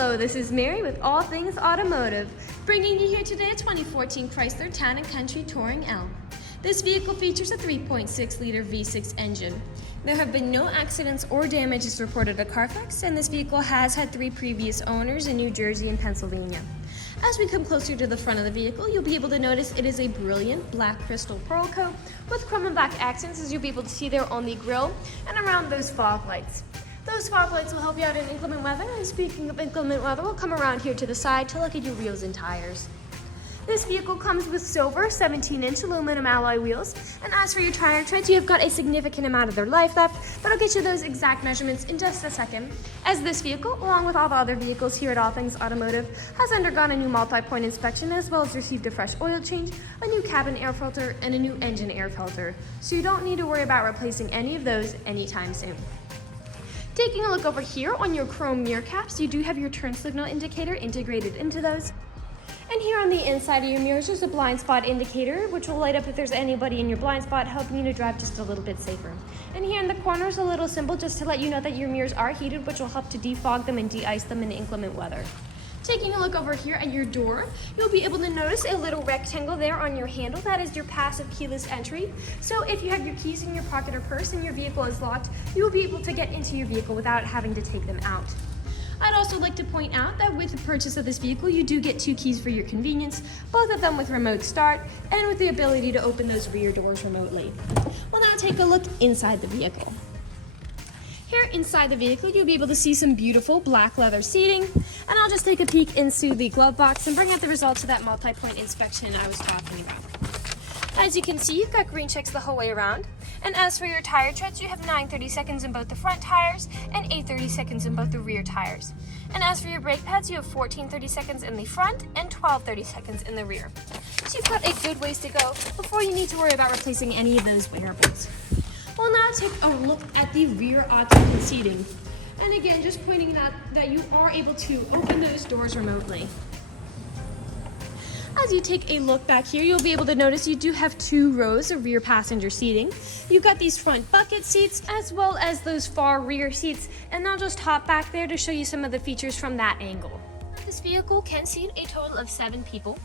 Hello, this is Mary with All Things Automotive, bringing you here today a 2014 Chrysler Town Country Touring L. This vehicle features a 3.6-liter V6 engine. There have been no accidents or damages reported at CARFAX, and this vehicle has had 3 previous owners in New Jersey and Pennsylvania. As we come closer to the front of the vehicle, you'll be able to notice it is a Brilliant Black Crystal Pearlcoat with chrome and black accents, as you'll be able to see there on the grille and around those fog lights. Those fog lights will help you out in inclement weather, and speaking of inclement weather, we'll come around here to the side to look at your wheels and tires. This vehicle comes with silver 17-inch aluminum alloy wheels, and as for your tire treads, you have got a significant amount of their life left, but I'll get you those exact measurements in just a second, as this vehicle, along with all the other vehicles here at All Things Automotive, has undergone a new multi-point inspection, as well as received a fresh oil change, a new cabin air filter, and a new engine air filter, so you don't need to worry about replacing any of those anytime soon. Taking a look over here on your chrome mirror caps, you do have your turn signal indicator integrated into those. And here on the inside of your mirrors, there's a blind spot indicator, which will light up if there's anybody in your blind spot, helping you to drive just a little bit safer. And here in the corner is a little symbol just to let you know that your mirrors are heated, which will help to defog them and de-ice them in inclement weather. Taking a look over here at your door, you'll be able to notice a little rectangle there on your handle. That is your passive keyless entry. So if you have your keys in your pocket or purse and your vehicle is locked, you will be able to get into your vehicle without having to take them out. I'd also like to point out that with the purchase of this vehicle, you do get 2 keys for your convenience, both of them with remote start and with the ability to open those rear doors remotely. We'll now take a look inside the vehicle. Here inside the vehicle, you'll be able to see some beautiful black leather seating, and I'll just take a peek into the glove box and bring out the results of that multi-point inspection I was talking about. As you can see, you've got green checks the whole way around, and as for your tire treads, you have 9/32 in both the front tires and 8/32 in both the rear tires. And as for your brake pads, you have 14/32 in the front and 12/32 in the rear. So you've got a good ways to go before you need to worry about replacing any of those wearables. We'll now take a look at the rear occupant seating. And again, just pointing out that you are able to open those doors remotely. As you take a look back here, you'll be able to notice you do have 2 rows of rear passenger seating. You've got these front bucket seats as well as those far rear seats, and I'll just hop back there to show you some of the features from that angle. This vehicle can seat a total of 7 people.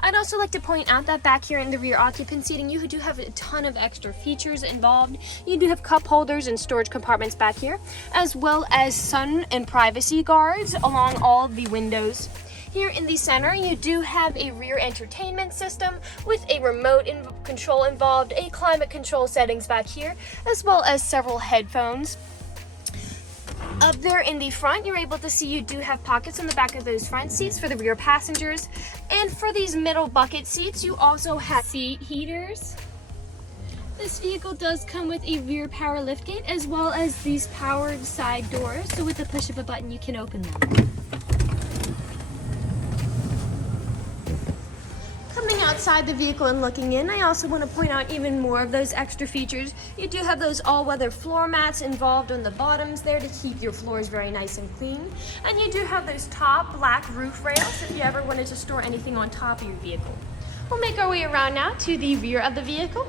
I'd also like to point out that back here in the rear occupant seating, you do have a ton of extra features involved. You do have cup holders and storage compartments back here, as well as sun and privacy guards along all of the windows. Here in the center, you do have a rear entertainment system with a remote control involved, a climate control settings back here, as well as several headphones. Up there in the front, you're able to see you do have pockets on the back of those front seats for the rear passengers. And for these middle bucket seats, you also have seat heaters. This vehicle does come with a rear power liftgate as well as these powered side doors. So with the push of a button, you can open them. Coming outside the vehicle and looking in, I also want to point out even more of those extra features. You do have those all-weather floor mats involved on the bottoms there to keep your floors very nice and clean. And you do have those top black roof rails if you ever wanted to store anything on top of your vehicle. We'll make our way around now to the rear of the vehicle.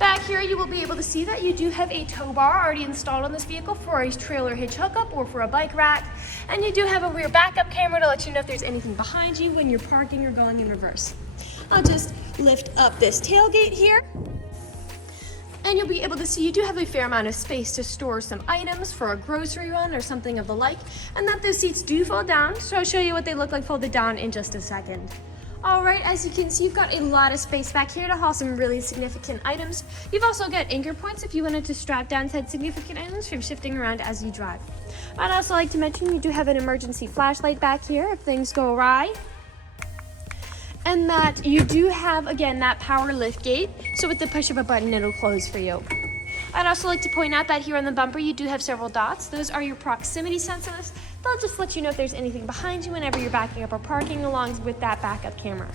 Back here, you will be able to see that you do have a tow bar already installed on this vehicle for a trailer hitch hookup or for a bike rack. And you do have a rear backup camera to let you know if there's anything behind you when you're parking or going in reverse. I'll just lift up this tailgate here, and you'll be able to see you do have a fair amount of space to store some items for a grocery run or something of the like, and that the seats do fold down, so I'll show you what they look like folded down in just a second. Alright, as you can see, you've got a lot of space back here to haul some really significant items. You've also got anchor points if you wanted to strap down said significant items from shifting around as you drive. I'd also like to mention you do have an emergency flashlight back here if things go awry. And that you do have, again, that power lift gate, so with the push of a button, it'll close for you. I'd also like to point out that here on the bumper, you do have several dots. Those are your proximity sensors. They'll just let you know if there's anything behind you whenever you're backing up or parking, along with that backup camera.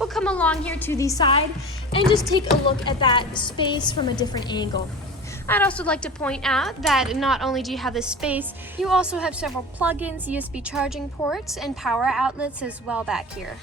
We'll come along here to the side and just take a look at that space from a different angle. I'd also like to point out that not only do you have this space, you also have several plug-ins, USB charging ports, and power outlets as well back here.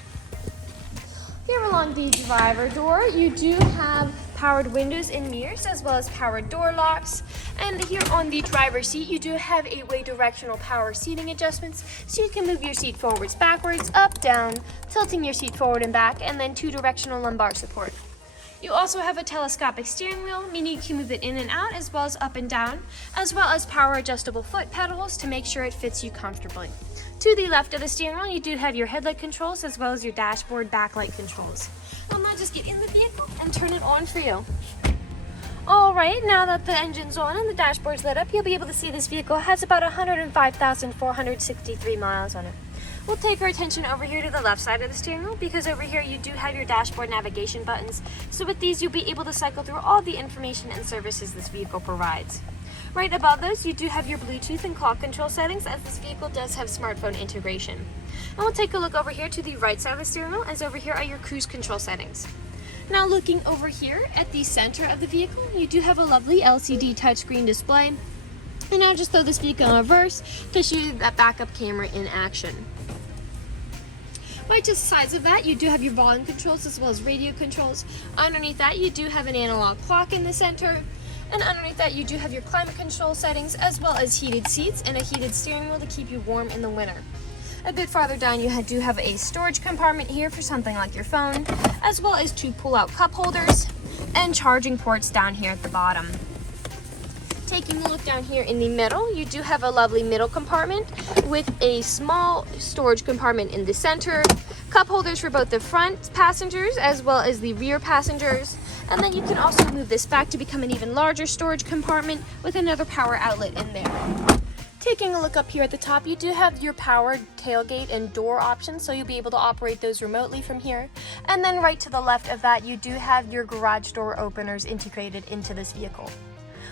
Here along the driver door, you do have powered windows and mirrors, as well as powered door locks. And here on the driver's seat, you do have a way directional power seating adjustments, so you can move your seat forwards, backwards, up, down, tilting your seat forward and back, and then 2-directional lumbar support. You also have a telescopic steering wheel, meaning you can move it in and out, as well as up and down, as well as power adjustable foot pedals to make sure it fits you comfortably. To the left of the steering wheel, you do have your headlight controls, as well as your dashboard backlight controls. I'll now just get in the vehicle and turn it on for you. All right, now that the engine's on and the dashboard's lit up, you'll be able to see this vehicle has about 105,463 miles on it. We'll take our attention over here to the left side of the steering wheel, because over here you do have your dashboard navigation buttons. So with these, you'll be able to cycle through all the information and services this vehicle provides. Right above those, you do have your Bluetooth and clock control settings, as this vehicle does have smartphone integration. And we'll take a look over here to the right side of the steering wheel, as over here are your cruise control settings. Now looking over here at the center of the vehicle, you do have a lovely LCD touchscreen display. And now just throw this vehicle in reverse to show you that backup camera in action. Right just sides of that, you do have your volume controls as well as radio controls. Underneath that, you do have an analog clock in the center. And underneath that, you do have your climate control settings, as well as heated seats and a heated steering wheel to keep you warm in the winter. A bit farther down, you do have a storage compartment here for something like your phone, as well as 2 pull-out cup holders and charging ports down here at the bottom. Taking a look down here in the middle, you do have a lovely middle compartment with a small storage compartment in the center, cup holders for both the front passengers as well as the rear passengers, and then you can also move this back to become an even larger storage compartment with another power outlet in there. Taking a look up here at the top, you do have your powered tailgate and door options, so you'll be able to operate those remotely from here. And then right to the left of that, you do have your garage door openers integrated into this vehicle.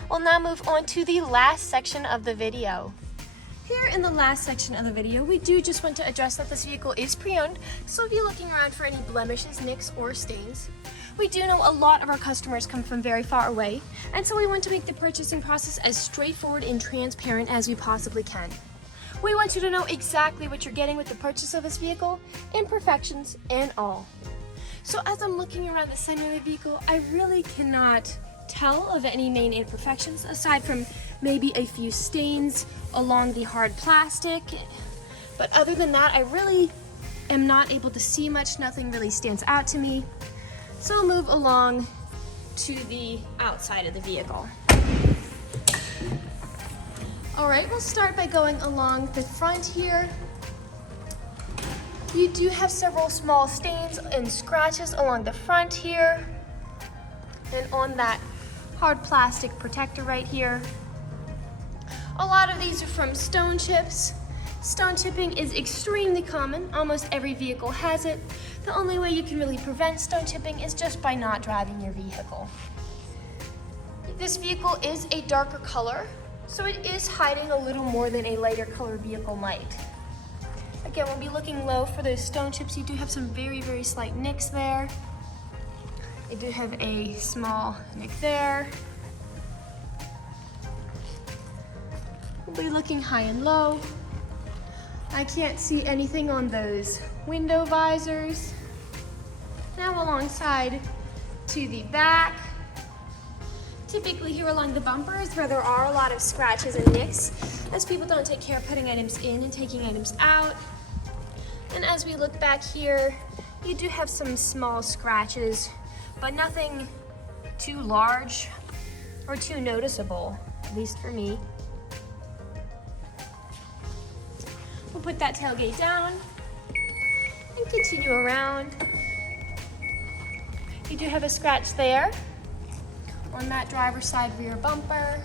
We'll now move on to the last section of the video. Here in the last section of the video, we do just want to address that this vehicle is pre-owned, so if you're looking around for any blemishes, nicks, or stains. We do know a lot of our customers come from very far away, and so we want to make the purchasing process as straightforward and transparent as we possibly can. We want you to know exactly what you're getting with the purchase of this vehicle, imperfections and all. So as I'm looking around the center of the vehicle, I really cannot tell of any main imperfections aside from maybe a few stains along the hard plastic. But other than that, I really am not able to see much. Nothing really stands out to me. So I'll move along to the outside of the vehicle. All right, we'll start by going along the front here. You do have several small stains and scratches along the front here and on that hard plastic protector right here. A lot of these are from stone chips. Stone chipping is extremely common. Almost every vehicle has it. The only way you can really prevent stone chipping is just by not driving your vehicle. This vehicle is a darker color, so it is hiding a little more than a lighter color vehicle might. Again, we'll be looking low for those stone chips. You do have some very, very slight nicks there. I do have a small nick there. We'll be looking high and low. I can't see anything on those window visors. Now alongside to the back. Typically here along the bumpers where there are a lot of scratches and nicks, as people don't take care of putting items in and taking items out. And as we look back here, you do have some small scratches, but nothing too large or too noticeable, at least for me. We'll put that tailgate down and continue around. You do have a scratch there on that driver's side rear bumper.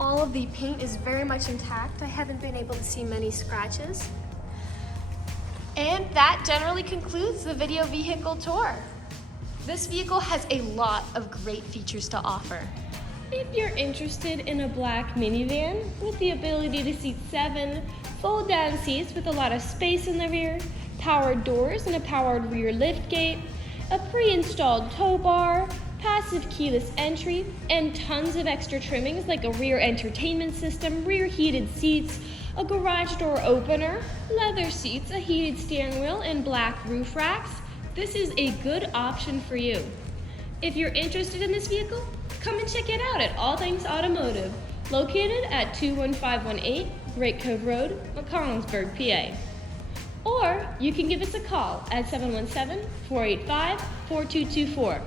All of the paint is very much intact. I haven't been able to see many scratches. And that generally concludes the video vehicle tour. This vehicle has a lot of great features to offer. If you're interested in a black minivan with the ability to seat 7 fold-down seats with a lot of space in the rear, powered doors and a powered rear liftgate, a pre-installed tow bar, passive keyless entry, and tons of extra trimmings like a rear entertainment system, rear heated seats, a garage door opener, leather seats, a heated steering wheel, and black roof racks, this is a good option for you. If you're interested in this vehicle, come and check it out at All Things Automotive, located at 21518 Great Cove Road, McConnellsburg, PA. Or you can give us a call at 717-485-4224.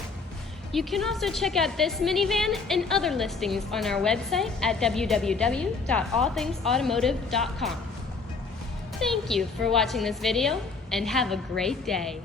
You can also check out this minivan and other listings on our website at www.allthingsautomotive.com. Thank you for watching this video and have a great day.